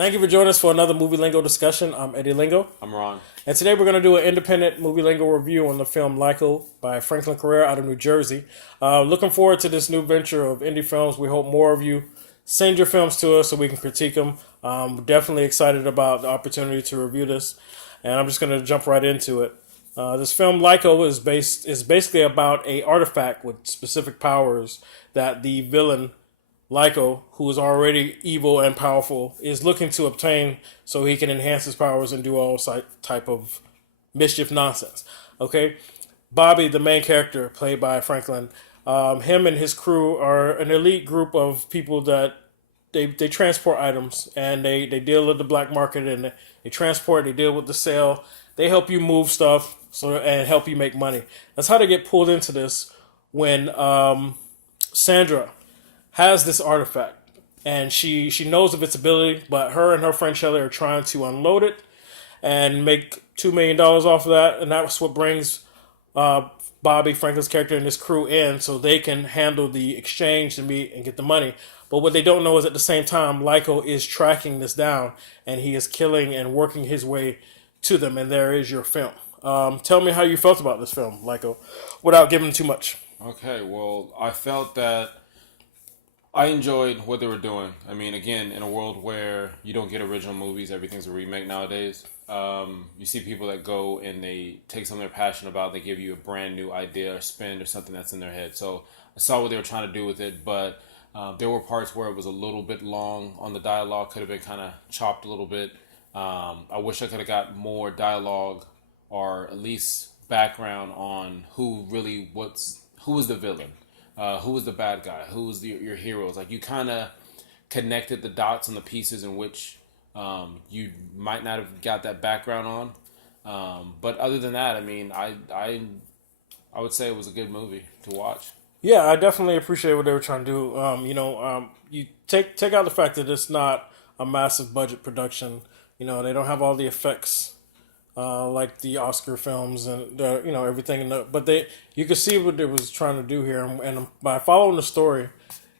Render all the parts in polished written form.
Thank you for joining us for another Movie Lingo discussion. I'm Eddie Lingo. I'm Ron. And today we're going to do an independent Movie Lingo review on the film LYCO by Franklin Correa out of New Jersey. Looking forward to this new venture of indie films. We hope more of you send your films to us so we can critique them. Definitely excited about the opportunity to review this. And I'm just going to jump right into it. This film LYCO is basically about a artifact with specific powers that the villain LYCO, who is already evil and powerful, is looking to obtain so he can enhance his powers and do all type of mischief nonsense. Okay, Bobby, the main character, played by Franklin, him and his crew are an elite group of people that they transport items and they deal with the black market and they transport, they deal with the sale, they help you move stuff and help you make money. That's how they get pulled into this when Sandra has this artifact and she knows of its ability, but her and her friend Shelly are trying to unload it and make $2 million off of that, and that's what brings Bobby, Franklin's character, and his crew in so they can handle the exchange and meet and get the money. But what they don't know is at the same time, LYCO is tracking this down and he is killing and working his way to them, and there is your film. Tell me how you felt about this film, LYCO, without giving too much. Okay, well, I felt that I enjoyed what they were doing. I mean, again, in a world where you don't get original movies, everything's a remake nowadays. You see people that go and they take something they're passionate about, they give you a brand new idea or spin or something that's in their head. So I saw what they were trying to do with it, but there were parts where it was a little bit long on the dialogue, could have been kind of chopped a little bit. I wish I could have got more dialogue or at least background on who was the villain. Who was the bad guy? Who was your heroes? Like, you kind of connected the dots and the pieces in which you might not have got that background on. But other than that, I mean, I would say it was a good movie to watch. Yeah, I definitely appreciate what they were trying to do. You take out the fact that it's not a massive budget production. You know, they don't have all the effects like the Oscar films and everything. But you could see what they was trying to do here, and by following the story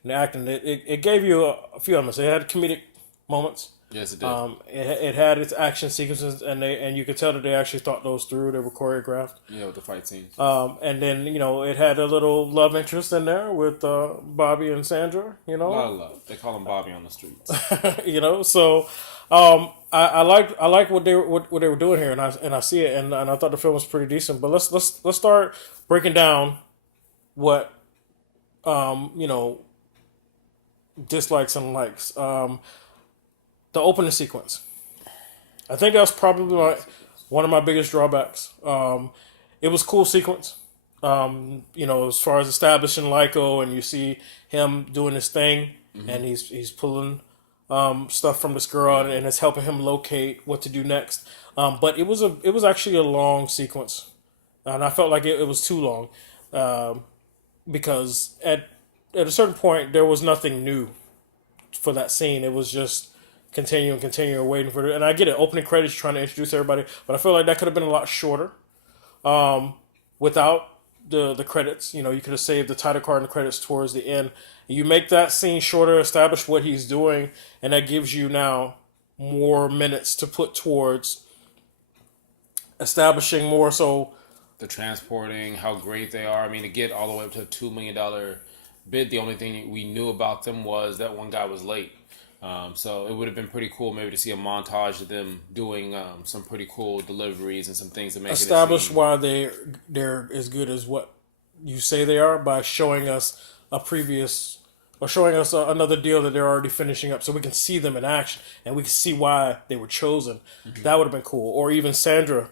and the acting, it gave you a few elements. It had comedic moments. Yes, it did. It had its action sequences, and you could tell that they actually thought those through. They were choreographed. Yeah, with the fight scenes. And then it had a little love interest in there with Bobby and Sandra. A lot of love. They call him Bobby on the streets. So I like what they were doing here, and I see it, and I thought the film was pretty decent. But let's start breaking down what dislikes and likes. The opening sequence, I think that's probably one of my biggest drawbacks. It was a cool sequence. As far as establishing LYCO, and you see him doing his thing, and he's pulling stuff from this girl, and it's helping him locate what to do next. But it was actually a long sequence, and I felt like it was too long because at a certain point there was nothing new for that scene. It was just continue, waiting for it. And I get it, opening credits, trying to introduce everybody, but I feel like that could have been a lot shorter without the credits. You could have saved the title card and the credits towards the end. You make that scene shorter, establish what he's doing, and that gives you now more minutes to put towards establishing more so the transporting, how great they are. I mean, to get all the way up to a $2 million bid, the only thing we knew about them was that one guy was late. So it would have been pretty cool maybe to see a montage of them doing some pretty cool deliveries and some things to make establish why they're as good as what you say they are by showing us another deal that they're already finishing up, so we can see them in action and we can see why they were chosen. That would have been cool. Or even Sandra.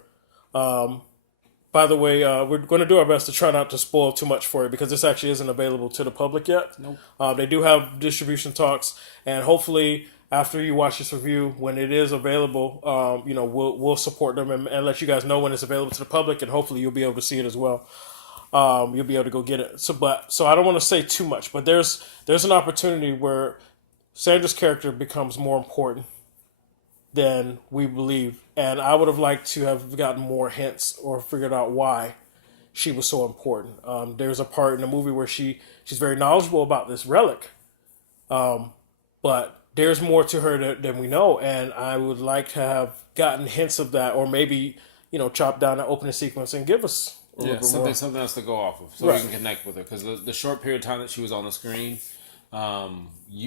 By the way, we're going to do our best to try not to spoil too much for you because this actually isn't available to the public yet. Nope. They do have distribution talks, and hopefully after you watch this review, when it is available, we'll support them and let you guys know when it's available to the public, and hopefully you'll be able to see it as well. You'll be able to go get it. So I don't want to say too much, but there's an opportunity where Sandra's character becomes more important than we believe. And I would have liked to have gotten more hints or figured out why she was so important. There's a part in the movie where she's very knowledgeable about this relic, but there's more to her than we know, and I would like to have gotten hints of that, or maybe chop down the opening sequence and give us a little bit more. Something else to go off of, so Right. we can connect with her. Because the short period of time that she was on the screen,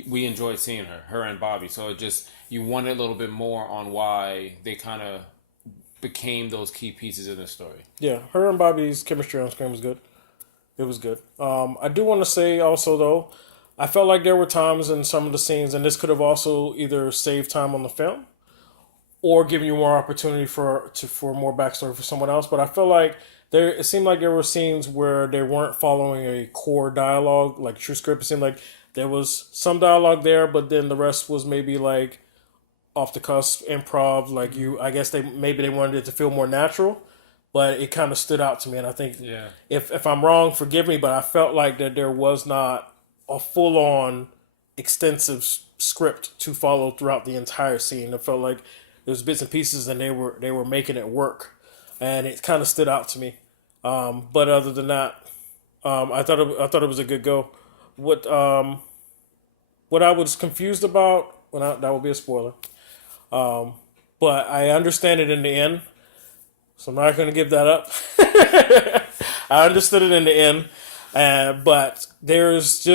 we enjoyed seeing her and Bobby. So it just you wanted a little bit more on why they kind of became those key pieces in the story. Yeah, her and Bobby's chemistry on screen was good. It was good. I do want to say also though, I felt like there were times in some of the scenes, and this could have also either saved time on the film or given you more opportunity for more backstory for someone else. But I feel like it seemed like there were scenes where they weren't following a core dialogue, like true script. It seemed like there was some dialogue there, but then the rest was maybe like off the cusp improv. Like I guess they wanted it to feel more natural, but it kind of stood out to me. And I think if I'm wrong, forgive me, but I felt like that there was not a full on extensive script to follow throughout the entire scene. It felt like there was bits and pieces, and they were making it work, and it kind of stood out to me. But other than that, I thought it was a good go. What I was confused about, that would be a spoiler. But I understand it in the end, so I'm not going to give that up. I understood it in the end, but there's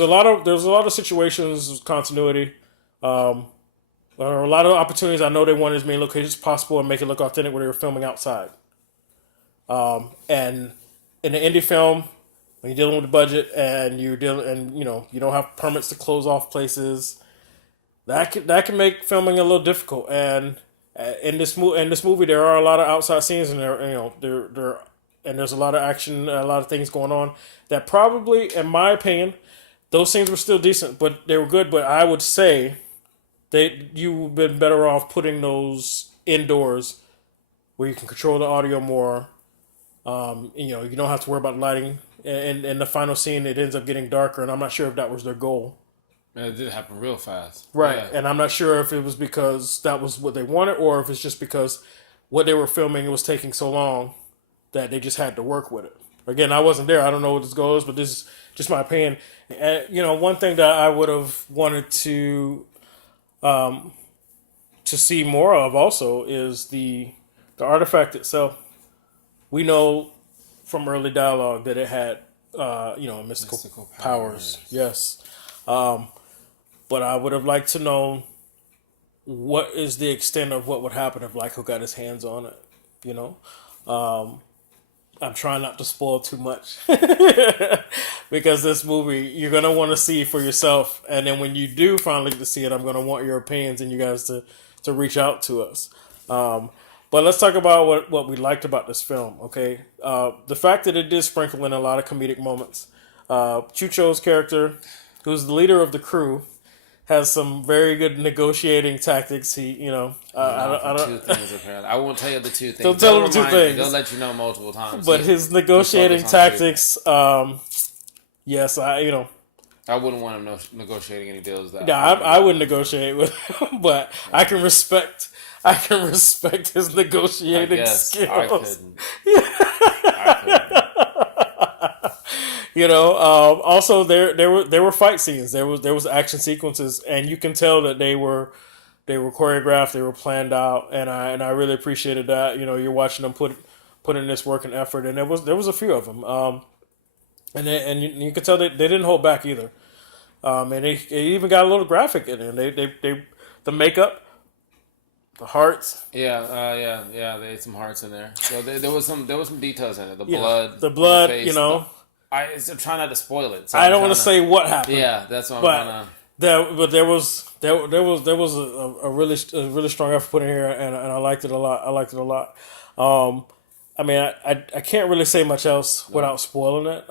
a lot of situations, continuity. There are a lot of opportunities. I know they wanted as many locations as possible and make it look authentic when they were filming outside. And in an indie film, when you're dealing with the budget and you don't have permits to close off places, that can make filming a little difficult. And in this movie, there are a lot of outside scenes, and and there's a lot of action, a lot of things going on that probably, in my opinion, those scenes were still decent, but they were good. But I would say you would have been better off putting those indoors where you can control the audio more. You don't have to worry about lighting. And in the final scene, it ends up getting darker, and I'm not sure if that was their goal. Man, it did happen real fast. Right, Yeah. and I'm not sure if it was because that was what they wanted, or if it's just because what they were filming was taking so long that they just had to work with it. Again, I wasn't there. I don't know what this goes, but this is just my opinion. And, one thing that I would have wanted to see more of also is the artifact itself. We know from early dialogue that it had mystical powers. Yes. But I would have liked to know what is the extent of what would happen if LYCO got his hands on it. I'm trying not to spoil too much because this movie you're gonna want to see for yourself, and then when you do finally get to see it, I'm gonna want your opinions and you guys to reach out to us. But let's talk about what we liked about this film. Okay, the fact that it did sprinkle in a lot of comedic moments. Chucho's character, who's the leader of the crew, has some very good negotiating tactics. He, Two things apparently. I won't tell you the two things. Don't tell him the two things. They'll let you know multiple times. But his negotiating tactics, yes, I wouldn't want him negotiating any deals. I wouldn't negotiate with him, but I can respect his negotiating skills. I couldn't. I couldn't. Also there were fight scenes. There was action sequences, and you can tell that they were choreographed, they were planned out, and I really appreciated that. You're watching them put in this work and effort, and there was a few of them, and you could tell they didn't hold back either. And it even got a little graphic in there. They the makeup, the hearts. Yeah. They had some hearts in there. So there was some details in it. The blood, the face, I'm trying not to spoil it. So I don't want to say what happened. Yeah, that's what I'm trying to. There was a really strong effort put in here, and I liked it a lot. I can't really say much else without spoiling it.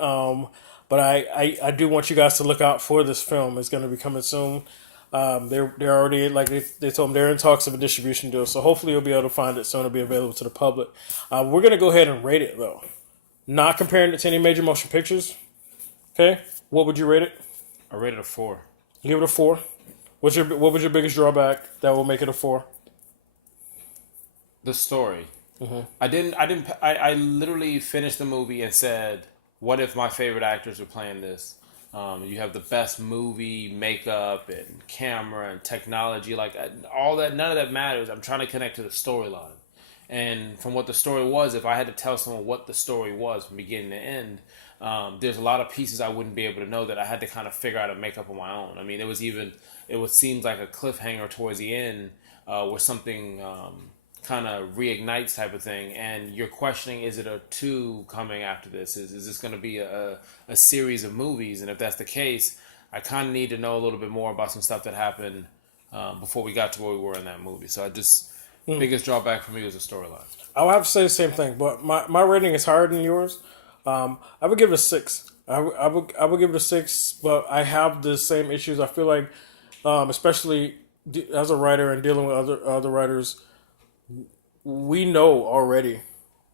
But I do want you guys to look out for this film. It's going to be coming soon. They're already, like they told me, they're in talks of a distribution deal. So hopefully you'll be able to find it soon. It'll be available to the public. We're going to go ahead and rate it though. Not comparing it to any major motion pictures. Okay, what would you rate it? I rated a 4. You give it a 4. What was your biggest drawback that will make it a 4? The story. Mm-hmm. I literally finished the movie and said, "What if my favorite actors were playing this?" You have the best movie makeup and camera and technology, like all that. None of that matters. I'm trying to connect to the storyline, and from what the story was, if I had to tell someone what the story was from beginning to end, there's a lot of pieces I wouldn't be able to know that I had to kind of figure out and make up on my own. I mean, it would seem like a cliffhanger towards the end where something kind of reignites type of thing, and you're questioning, is it a 2 coming after this? Is this going to be a series of movies? And if that's the case, I kind of need to know a little bit more about some stuff that happened before we got to where we were in that movie. So biggest drawback for me was the storyline. I would have to say the same thing, but my rating is higher than yours. I would give it a 6. I would give it a 6, but I have the same issues. I feel like, especially as a writer and dealing with other writers, we know already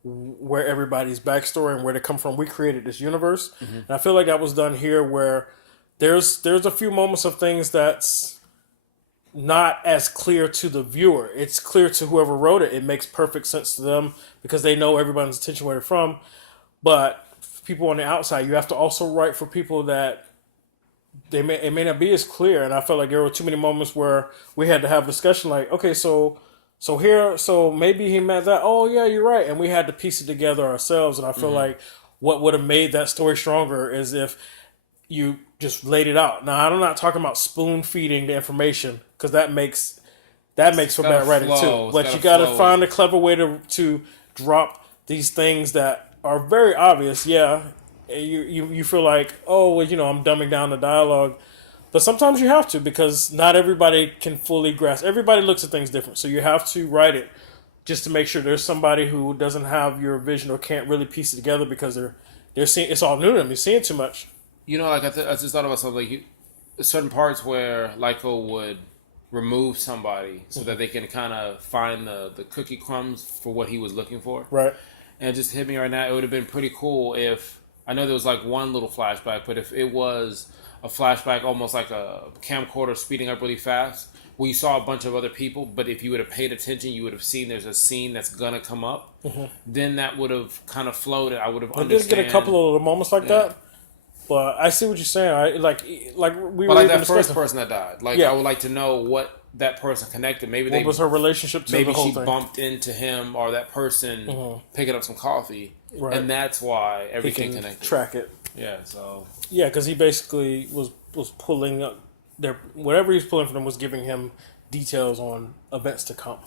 where everybody's backstory and where they come from. We created this universe, and I feel like that was done here, where there's a few moments of things that's not as clear to the viewer. It's clear to whoever wrote it. It makes perfect sense to them because they know everybody's attention where they're from. But people on the outside, you have to also write for people that it may not be as clear. And I felt like there were too many moments where we had to have discussion like, okay, so maybe he meant that. Oh yeah, you're right. And we had to piece it together ourselves. And I feel like what would have made that story stronger is if you just laid it out. Now, I'm not talking about spoon feeding the information, because that makes for bad writing too. But you got to find a clever way to drop these things that are very obvious. Yeah, you feel like, oh, well, I'm dumbing down the dialogue, but sometimes you have to, because not everybody can fully grasp. Everybody looks at things different, so you have to write it just to make sure there's somebody who doesn't have your vision or can't really piece it together because they're seeing, it's all new to them. You're seeing too much. Like I just thought about something like certain parts where LYCO would remove somebody so that they can kind of find the cookie crumbs for what he was looking for. Right. And it just hit me right now. It would have been pretty cool if, I know there was like one little flashback, but if it was a flashback almost like a camcorder speeding up really fast, where you saw a bunch of other people, but if you would have paid attention, you would have seen there's a scene that's going to come up. Then that would have kind of flowed. I would have understood. I did get a couple of little moments like that. But I see what you're saying. Like we were like that first person that died. I would like to know what that person connected. Maybe what was her relationship to the whole thing? Maybe she bumped into him or that person picking up some coffee, and that's why everything connected. Track it. Yeah. So. Yeah, because he basically was pulling up whatever he was pulling from them was giving him details on events to come.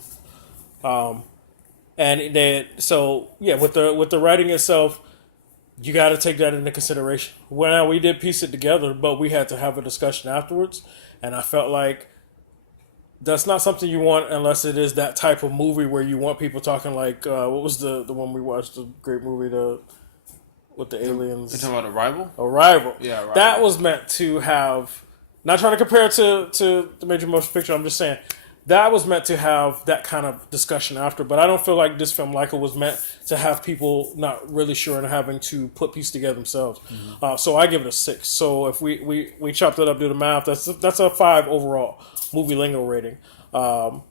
And then with the writing itself, you got to take that into consideration. Well, we did piece it together, but we had to have a discussion afterwards. And I felt like that's not something you want unless it is that type of movie where you want people talking like, what was the one we watched, the great movie with the aliens? You're talking about Arrival? Arrival. Yeah, Arrival. That was meant to have, not trying to compare it to the major motion picture, I'm just saying, that was meant to have that kind of discussion after, but I don't feel like this film, LYCO, was meant to have people not really sure and having to put pieces together themselves. So I give it a 6. So if we chopped it up, do the math, that's a 5 overall movie lingo rating. But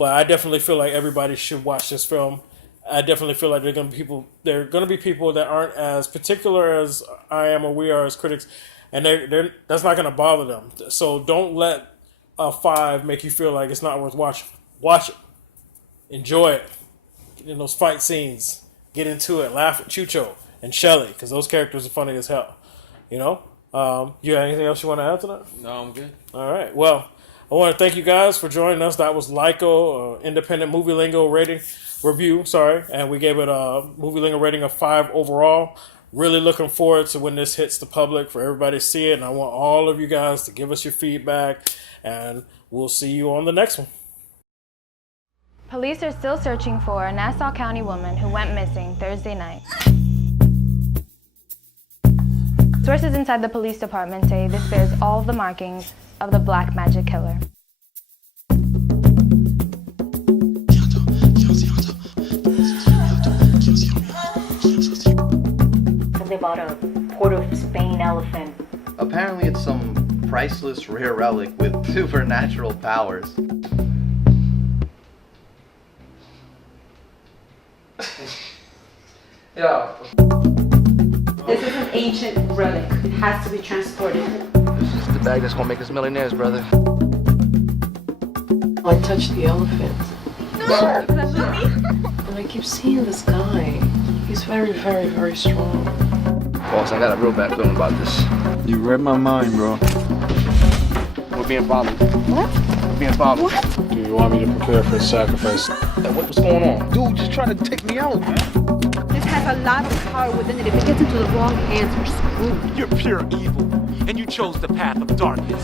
I definitely feel like everybody should watch this film. I definitely feel like there are going to be people that aren't as particular as I am or we are as critics, and that's not going to bother them. So don't let a 5 make you feel like it's not worth watching. Watch it. Enjoy it. Get in those fight scenes. Get into it. Laugh at Chucho and Shelly, because those characters are funny as hell. You got anything else you want to add to that? No, I'm good. All right. Well, I want to thank you guys for joining us. That was LYCO, independent movie lingo review. And we gave it a movie lingo rating of 5 overall. Really looking forward to when this hits the public for everybody to see it. And I want all of you guys to give us your feedback. And we'll see you on the next one. Police are still searching for a Nassau County woman who went missing Thursday night. Sources inside the police department say this bears all the markings of the black magic killer. They bought a Port of Spain elephant. Apparently it's some priceless rare relic with supernatural powers. Yeah. This is an ancient relic. It has to be transported. This is the bag that's gonna make us millionaires, brother. I touched the elephant. No! And I keep seeing this guy. He's very, very, very strong. Boss, I got a real bad feeling about this. You read my mind, bro. We're being followed. What? We're being followed. What? Do you want me to prepare for a sacrifice? What's going on? Dude, just trying to take me out, man. This has a lot of power within it. If it gets into the wrong hands, we're screwed. You're pure evil, and you chose the path of darkness.